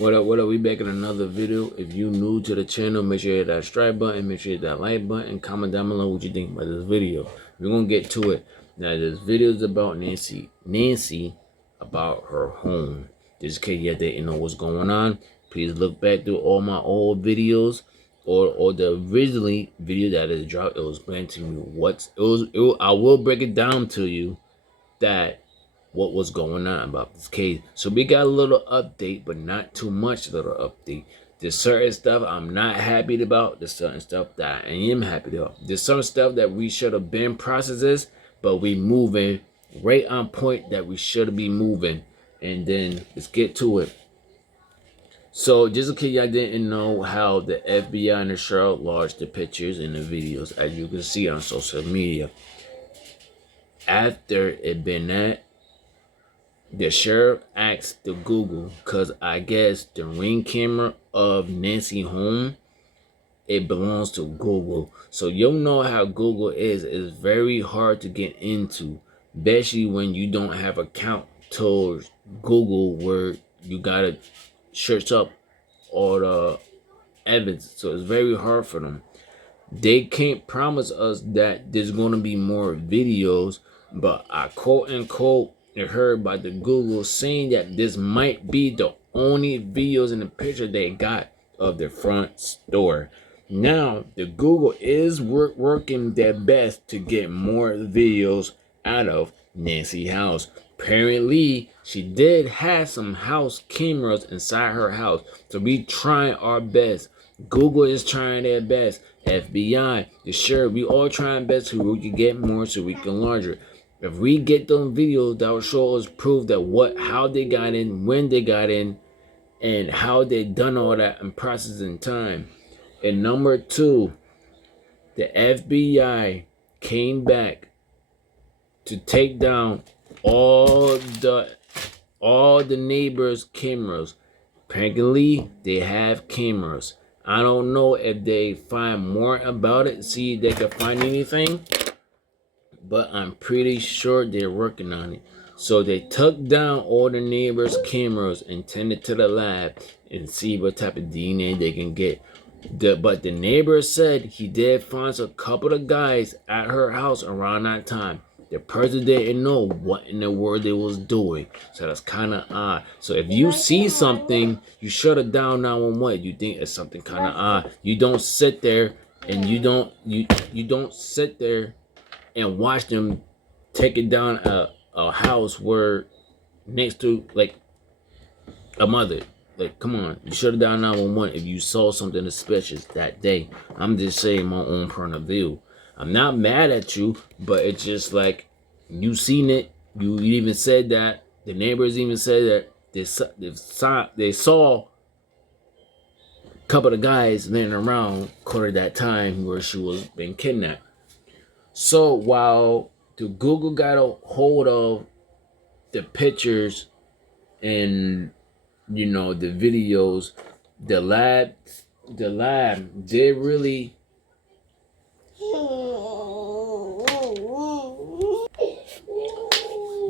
What up? We back in another video. If you new to the channel, make sure you hit that subscribe button, make sure you hit that like button, comment down below what you think about this video. We're gonna get to it. Now this video is about Nancy about her home. Just in case you didn't know what's going on, please look back through all my old videos or the originally video that is dropped. It was explaining to you I will break it down to you that what was going on about this case. So we got a little update, but not too much little update. There's certain stuff I'm not happy about. There's certain stuff that I am happy about. There's some stuff that we should have been processes, but we moving right on point that we should be moving. And then let's get to it. So just in case y'all didn't know how the FBI and the sheriff lodged the pictures and the videos, as you can see on social media. After it been that, the sheriff asked the Google, because I guess the ring camera of Nancy home, it belongs to Google. So you'll know how Google is. It's very hard to get into, especially when you don't have account towards Google where you gotta search up all the evidence. So it's very hard for them. They can't promise us that there's gonna be more videos, but I quote unquote heard by the Google saying that this might be the only videos in the picture they got of the front store. Now the Google is working their best to get more videos out of Nancy house. Apparently she did have some house cameras inside her house, so we trying our best. Google is trying their best. FBI, the sheriff, we all trying best so we can get more, so we can larger. If we get those videos, that will show us proof that how they got in, when they got in, and how they done all that in process in time. And number two, the FBI came back to take down all the neighbors' cameras. Apparently, they have cameras. I don't know if they find more about it, see if they can find anything, but I'm pretty sure they're working on it. So they took down all the neighbors' cameras and sent it to the lab and see what type of DNA they can get. But the neighbor said he did find a couple of guys at her house around that time. The person didn't know what in the world they was doing. So that's kind of odd. So if you see something, you shut it down 911. You think it's something kind of odd. You don't sit there and you don't sit there and watch them take it down a house where next to like a mother. Like, come on, you shut it down 911 if you saw something suspicious that day. I'm just saying my own point of view. I'm not mad at you, but it's just like you seen it. You even said that. The neighbors even said that they saw a couple of guys laying around quarter that time where she was being kidnapped. So while the Google got a hold of the pictures and the videos, the lab did really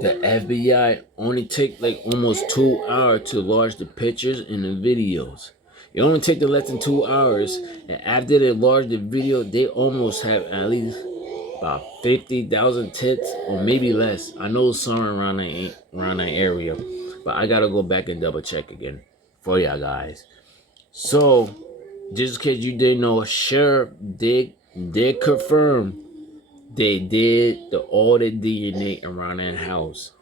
the FBI only take like almost 2 hours to launch the pictures and the videos. It only take them less than 2 hours, and after they launch the video, they almost have at least about 50,000 hits or maybe less. I know somewhere around that area, but I gotta go back and double check again for y'all guys. So just in case you didn't know, sheriff did confirm they did all the DNA around that house.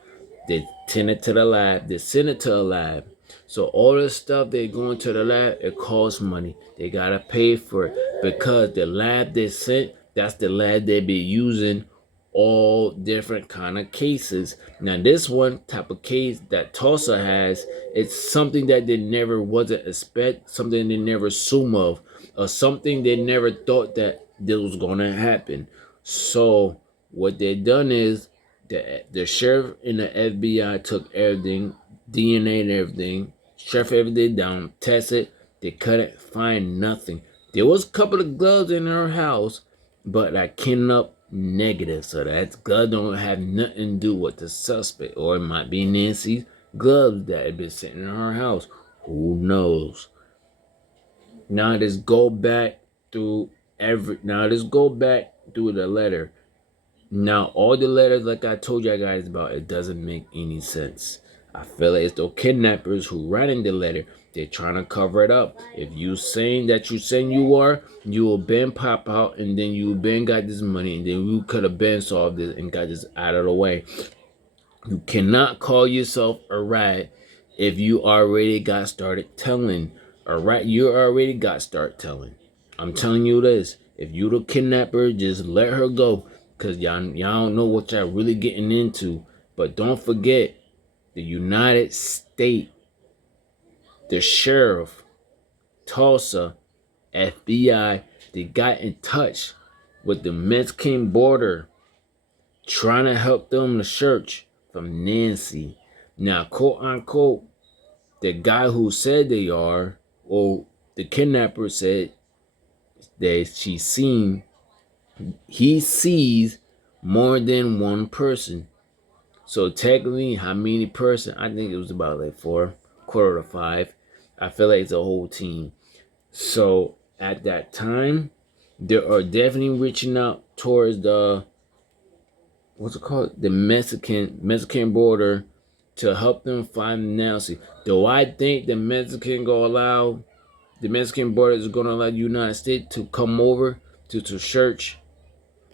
They sent it to the lab. They sent it to a lab. So all the stuff they going to the lab, it costs money. They gotta pay for it because the lab they sent, that's the lab they be using all different kind of cases. Now this one type of case that Tulsa has, it's something that they never wasn't expect, something they never assume of, or something they never thought that this was gonna happen. So what they done is the sheriff and the FBI took everything, DNA and everything, sheriff everything down, test it, they couldn't find nothing. There was a couple of gloves in her house, but I came up negative, so that glove don't have nothing to do with the suspect, or it might be Nancy's gloves that had been sitting in her house. Who knows? Now let's go back through the letter. Now all the letters, like I told you guys about, it doesn't make any sense. I feel like it's the kidnappers who writing the letter. They're trying to cover it up. If you saying that you saying you are, you will been pop out, and then you been got this money, and then you could have been solved this and got this out of the way. You cannot call yourself a rat if you already got started telling. A rat, you already got started telling. I'm telling you this. If you the kidnapper, just let her go. Cause y'all don't know what y'all really getting into. But don't forget, the United States, the sheriff, Tulsa, FBI, they got in touch with the Mexican border, trying to help them to search from Nancy. Now, quote unquote, the guy who said they are, or the kidnapper said that he sees more than one person. So technically, how many person? I think it was about like 4, quarter to 5. I feel like it's a whole team. So at that time, they are definitely reaching out towards the what's it called? The Mexican border to help them find Nancy. Do I think the Mexican border is gonna allow the United States to come over to search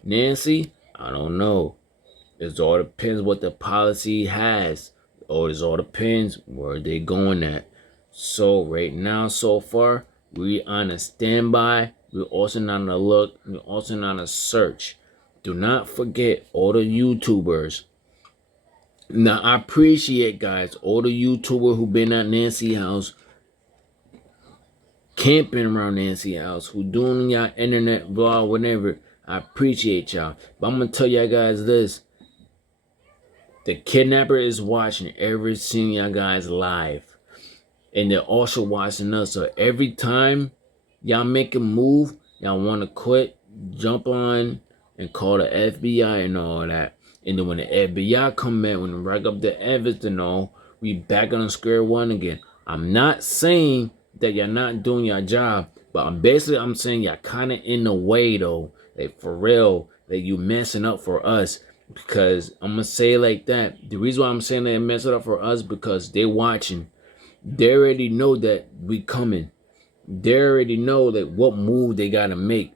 Nancy? I don't know. It all depends what the policy has. Or it all depends where they going at. So right now, so far, we on a standby. We're also on a look. We're also on a search. Do not forget all the YouTubers. Now I appreciate guys, all the YouTubers who been at Nancy house, camping around Nancy house, who doing y'all internet vlog, whatever. I appreciate y'all. But I'm gonna tell y'all guys this. The kidnapper is watching every single y'all guys live. And they're also watching us. So every time y'all make a move, y'all want to quit, jump on and call the FBI and all that. And then when the FBI come in, when they rack up the evidence and all, we back on square one again. I'm not saying that you're not doing your job, but I'm saying you're kind of in the way though. Like for real, that you messing up for us. Because I'm gonna say it like that. The reason why I'm saying they mess it up for us because they're watching. They already know that we coming. They already know that what move they gotta make.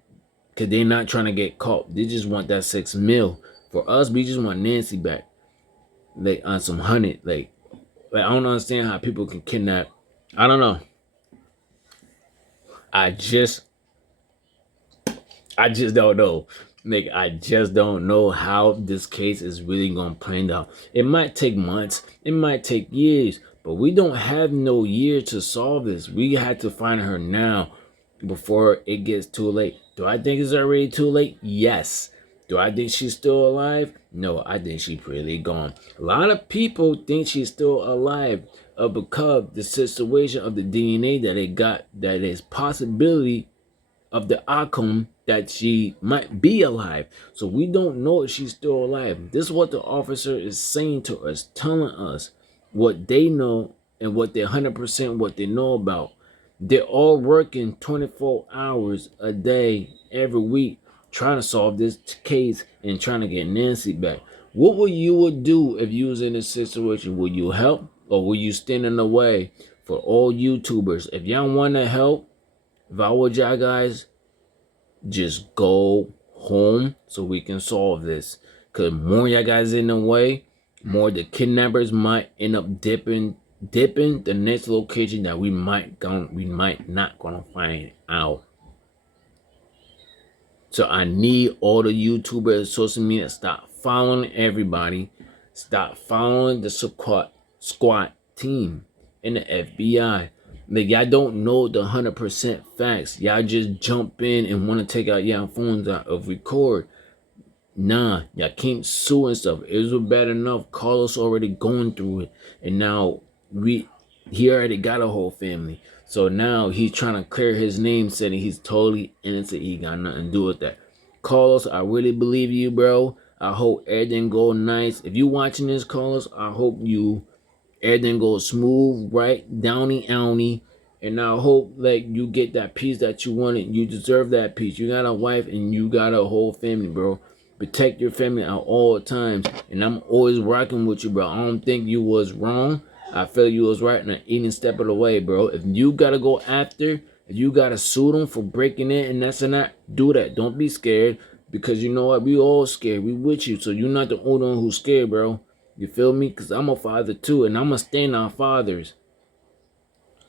Cause they're not trying to get caught. They just want that 6 mil. For us, we just want Nancy back. Like on some honey. Like I don't understand how people can kidnap. I don't know. I just don't know. Like I just don't know how this case is really gonna play out. It might take months, it might take years, but we don't have no year to solve this. We had to find her now before it gets too late. Do I think it's already too late? Yes. Do I think she's still alive? No, I think she's pretty gone. A lot of people think she's still alive because the situation of the DNA that it got, that is possibility of the outcome that she might be alive. So we don't know if she's still alive. This is what the officer is saying to us, telling us what they know and what they 100% what they know about. They're all working 24 hours a day every week trying to solve this case and trying to get Nancy back. What would you do if you was in this situation? Would you help or would you stand in the way? For all YouTubers, if y'all want to help, if I were y'all guys, just go home so we can solve this. Cause more y'all guys in the way, more the kidnappers might end up dipping the next location that we might not gonna find out. So I need all the YouTubers, social media, stop following everybody, stop following the squad team and the FBI. Like y'all don't know the 100% facts. Y'all just jump in and want to take out y'all phones out of record. Nah, y'all can't sue and stuff. It was bad enough. Carlos already going through it, and now he already got a whole family. So now he's trying to clear his name, saying he's totally innocent. He got nothing to do with that. Carlos, I really believe you, bro. I hope everything go nice. If you watching this, Carlos, I hope everything goes smooth, right, downy, owny. And I hope like you get that peace that you wanted. You deserve that peace. You got a wife and you got a whole family, bro. Protect your family at all times. And I'm always rocking with you, bro. I don't think you was wrong. I feel you was right in any step of the way, bro. If you gotta go after, if you gotta sue them for breaking in and that's and that, do that. Don't be scared. Because you know what? We all scared. We with you. So you're not the only one who's scared, bro. You feel me? Because I'm a father too. And I'm going to stand on fathers.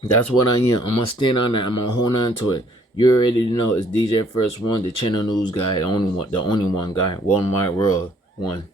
That's what I am. I'm going to stand on that. I'm going to hold on to it. You already know it's DJ First One, the channel news guy. The only one guy. Worldwide World One.